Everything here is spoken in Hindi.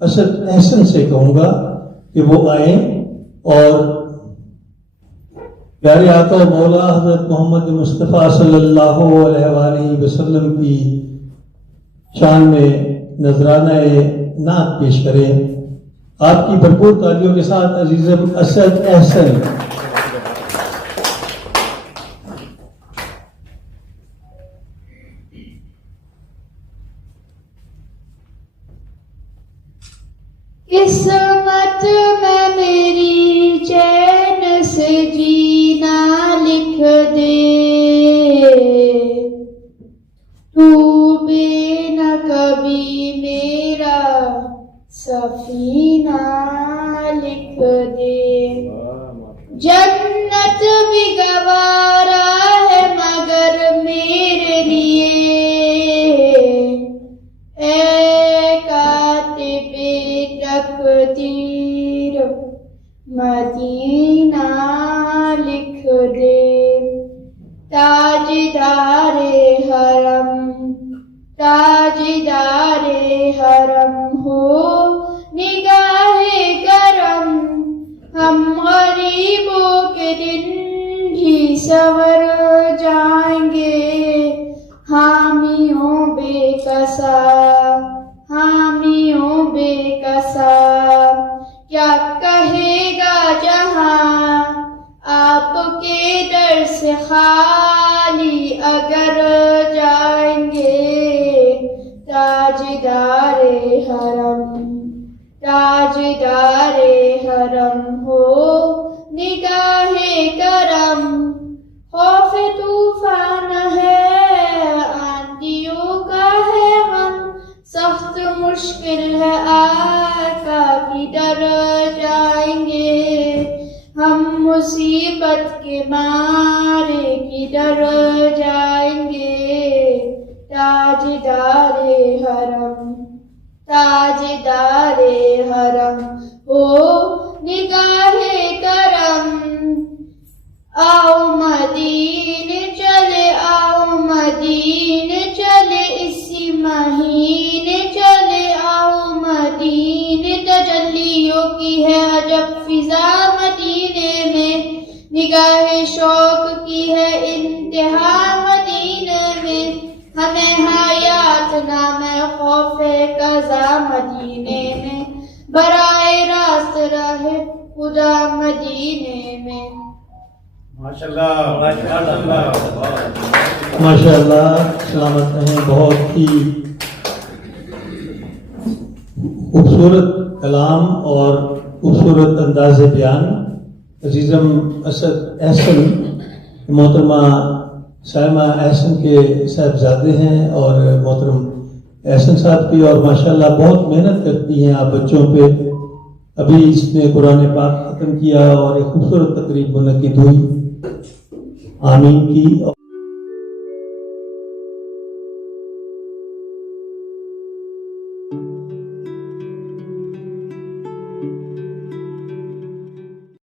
असद एहसन से कहूँगा कि वो आए और प्यारे आका मौला हज़रत मोहम्मद मुस्तफ़ा सल्लल्लाहु अलैहि वसल्लम की शान में नजराना नात पेश करें। आपकी भरपूर तालियों के साथ अजीज़म असद एहसन। किस्मत में मेरी चैन से जीना लिख दे, डूबे न कभी मेरा सफीना लिख दे। जन्नत भी गवारा है मगर मेरे लिए, तकदीर मदीना लिख दे। ताजदारे हरम हो निगाहे करम, हम गरीबों के दिन भी सवर जाएंगे। हामियों बेकसा क्या कहेगा जहां, आपके दर से खाली अगर जाएंगे। ताजदारे हरम हो निगाहे करम, खौफ तूफान है आंधियों का है गम, सख्त मुश्किल है आका की डर जाएंगे। हम मुसीबत के मारे की डर जाएंगे। ताजदारे हरम हो निगाहे करम, आओ मदीने चले इसी महीने चले, आओ मदीने तजल्लियों की है अजब फिजा मदीने में, निगाहे शौक की है इंतहा मदीने में। हमें हयात नाम खौफे कज़ा मदीने में, बराए रास्त रहे खुदा मदीने में। माशाअल्लाह सलामत रहें। बहुत ही खूबसूरत कलाम और खूबसूरत अंदाज़ बयान अजीज़म असद एहसन, मोहतरमा साइमा एहसन के साहबजादे हैं और मोहतरम एहसन साहब की, और माशाअल्लाह बहुत मेहनत करती हैं आप बच्चों पे। अभी इसने कुरान पाक ख़त्म किया और एक खूबसूरत तकरीब मुनक्किद हुई आमीन की।